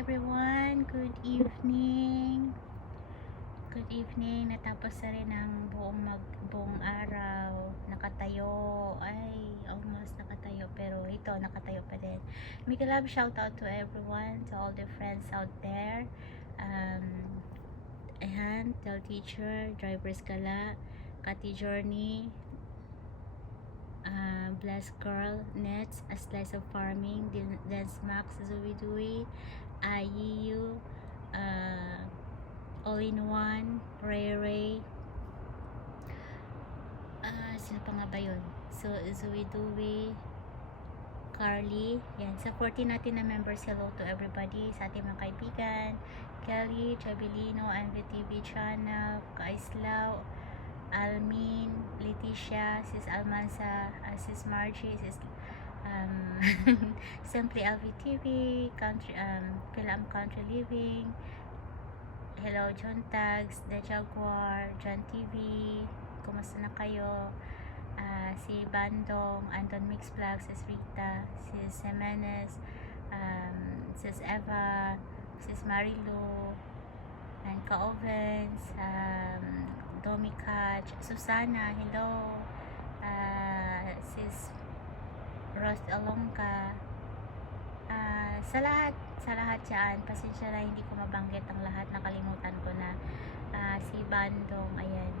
everyone. Good evening. Good evening. Natapos na rin ang buong araw. Nakatayo. Ay, almost nakatayo. Pero ito, nakatayo pa din. Make a love shout out to everyone, to all the friends out there. Ayan, Tel Teacher, Drivers Gala, Kati Journey, Blessed Girl, Nets, A Slice of Farming, Dance Max, Zui Dui, IEU, All in One, Ray Ray, sino pa nga ba yun? So, Zui Dui, Carly, yan, supportin natin na members. Hello to everybody, sa ating mga kaibigan, Kelly, Chabelino, MVTV Channel, Kaislaw, Almin, Leticia, Sis Almanza, Sis Margie, Sis Simply LVTV, Country, Film Country Living, hello John Tags, The Jaguar, John TV, kumusta na kayo? Si Bandong, Anton Mix Vlog, Sis Rita, Sis Jimenez, Sis Eva, Sis Marilu, and Ka-Ovens, Domi Catch, Susana, hello, Sis Rost Alongka, sa lahat dyan, pasensya na hindi ko mabanggit ang lahat, nakalimutan ko na. Si Bandong, ayan,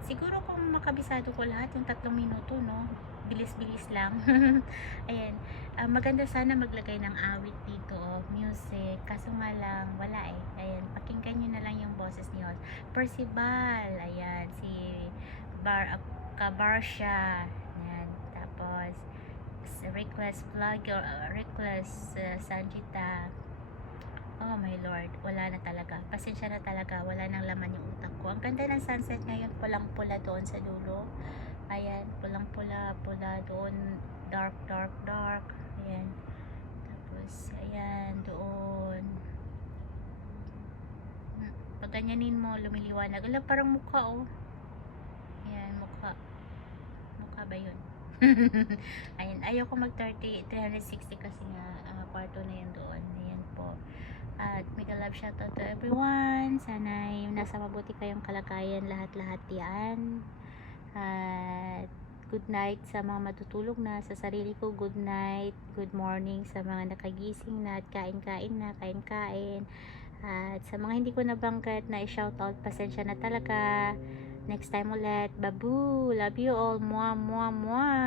siguro kung makabisado ko lahat yung 3 minuto, no, bilis-bilis lang. Ayan, maganda sana maglagay ng awit dito, music, kaso nga lang wala eh. Ayan, pakinggan nyo na lang yung boses ni Host Percival, ayan, si Kabarsha, ayan, tapos Reckless Vlogger, Reckless Sanjita. Oh my lord, wala na talaga, pasensya na talaga, wala nang laman yung utak ko. Ang ganda ng sunset ngayon, pulang pula doon sa dulo, ayan, pulang pula doon, dark, ayan, tapos ayan, doon, pag ganyanin mo, lumiliwanag, ala, parang mukha, oh, ayan, mukha ba yun? Ayan, ayoko mag 360 kasi nga, kwarto na yun doon, ayan po. At mega love shoutout to everyone. Sana yung nasa mabuti kayong kalagayan, lahat-lahat yan. At good night sa mga matutulog na. Sa sarili ko, good night, good morning sa mga nakagising na at kain-kain na, kain-kain. At sa mga hindi ko nabangkat na i-shoutout, pasensya na talaga. Next time ulit. Babu! Love you all. Mwah, mwah, mwah!